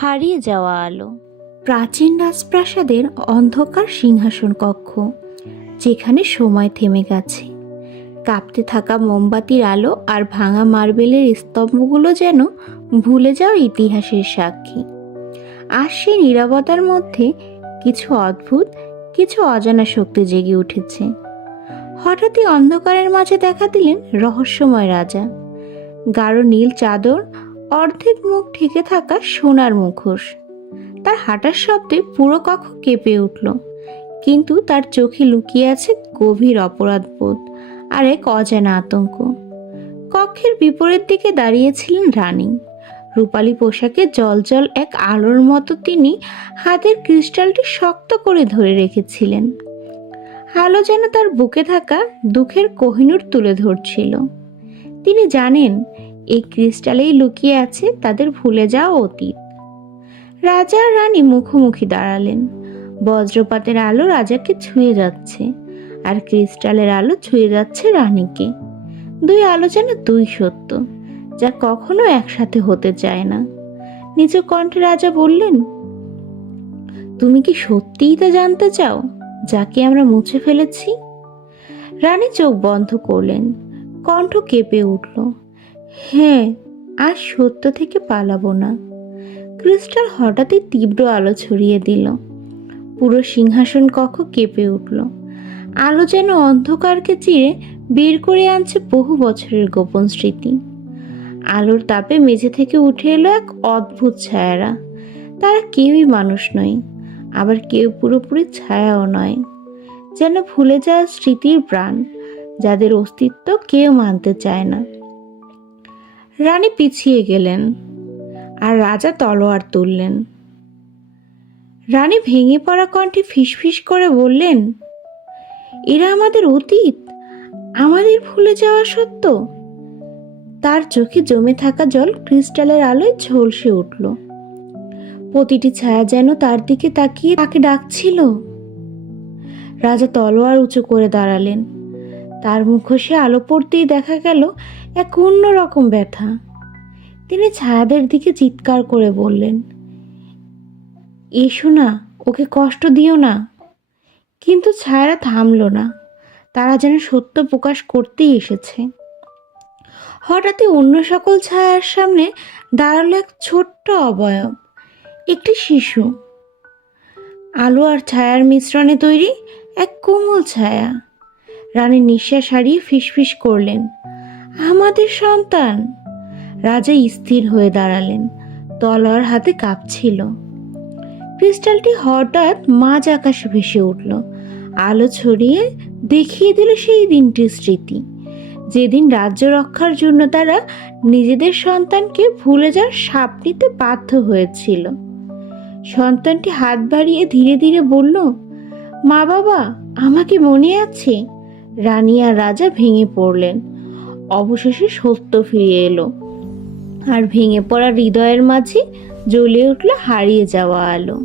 হারিয়ে যাওয়া আলো। প্রাচীন রাজপ্রাসাদের অন্ধকার সিংহাসন কক্ষ, যেখানে সময় থেমে গেছে। কাঁপতে থাকা মোমবাতির আলো আর ভাঙা মার্বেলের স্তম্ভগুলো যেন ভুলে যাওয়া ইতিহাসের সাক্ষী। আর সেই নীরবতার মধ্যে কিছু অদ্ভুত, কিছু অজানা শক্তি জেগে উঠেছে। হঠাৎই অন্ধকারের মাঝে দেখা দিলেন রহস্যময় রাজা। গাঢ় নীল চাদর, অর্ধেক মুখ ঢেকে থাকা সোনার মুখোশ। তার হাঁটার শব্দে পুরো কক্ষ কেঁপে উঠল, কিন্তু তার চোখে লুকিয়ে আছে গভীর অপরাধবোধ আর এক অজানা আতঙ্ক। কক্ষের বিপরীত দিকে দাঁড়িয়েছিলেন রানী। রূপালী পোশাকে জলজল এক আলোর মতো তিনি হাতের ক্রিস্টালটি শক্ত করে ধরে রেখেছিলেন। আলো যেন তার বুকে থাকা দুঃখের কোহিনূর তুলে ধরছিল। তিনি জানেন এই ক্রিস্টালেই লুকিয়ে আছে তাদের ভুলে যাওয়া অতীত। রাজা আর রানী মুখোমুখি দাঁড়ালেন। বজ্রপাতের আলো রাজাকে ছুঁয়ে যাচ্ছে, আর ক্রিস্টালের আলো ছুঁয়ে যাচ্ছে রানীকে। দুই আলো যেন দুই সত্য, যা কখনো একসাথে হতে চায় না। নিজ কণ্ঠে রাজা বললেন, তুমি কি সত্যিই তা জানতে চাও, যাকে আমরা মুছে ফেলেছি? রানী চোখ বন্ধ করলেন, কণ্ঠ কেঁপে উঠল, হ্যাঁ, আর সত্য থেকে পালাবো না। ক্রিস্টাল হঠাৎই তীব্র আলো ছড়িয়ে দিল। পুরো সিংহাসন কক্ষ কেঁপে উঠল। আলো যেন অন্ধকারকে চিরে বের করে আনছে বহু বছরের গোপন স্মৃতি। আলোর তাপে মেঝে থেকে উঠে এলো এক অদ্ভুত ছায়ারা। তারা কেউই মানুষ নয়, আবার কেউ পুরোপুরি ছায়াও নয়। যেন ভুলে যাওয়া স্মৃতির প্রাণ, যাদের অস্তিত্ব কেউ মানতে চায় না। রানী পিছিয়ে গেলেন, আর রাজা তলোয়ার তুললেন। রানী ভেঙে পড়া কণ্ঠে ফিসফিস করে বললেন, এরা আমাদের অতীত, আমাদের ভুলে যাওয়া সত্য। তার চোখে জমে থাকা জল ক্রিস্টালের আলোয় ঝলসে উঠল। প্রতিটি ছায়া যেন তার দিকে তাকিয়ে তাকে ডাকছিল। রাজা তলোয়ার উঁচু করে দাঁড়ালেন। তার মুখোশে আলো পড়তেই দেখা গেল এক অন্যরকম ব্যথা। তিনি ছায়াদের দিকে চিৎকার করে বললেন, এসো না, ওকে কষ্ট দিও না। কিন্তু ছায়ারা থামল না, তারা যেন সত্য প্রকাশ করতেই এসেছে। হঠাৎই অন্য সকল ছায়ার সামনে দাঁড়ালো এক ছোট্ট অবয়ব, একটি শিশু। আলো আর ছায়ার মিশ্রণে তৈরি এক কোমল ছায়া। রানী নিঃশ্বাস হারিয়ে ফিসফিস করলেন, আমাদের সন্তান। রাজা স্থির হয়ে দাঁড়ালেন, তলোয়ার হাতে কাঁপছিল। ক্রিস্টালটি হঠাৎ মাঝ আকাশে ভেসে উঠল। আলো ছড়িয়ে দেখিয়ে দিল সেই দিনটির স্মৃতি, যেদিন রাজ্য রক্ষার জন্য তারা নিজেদের সন্তানকে ভুলে যাওয়ার শাপ নিতে বাধ্য হয়েছিল। সন্তানটি হাত বাড়িয়ে ধীরে ধীরে বলল, মা বাবা, আমাকে মনে আছে? রানী আর রাজা ভেঙে পড়লেন। অবশেষে সত্য ফিরে এলো, আর ভেঙে পড়া হৃদয়ের মাঝে জ্বলে উঠল হারিয়ে যাওয়া আলো।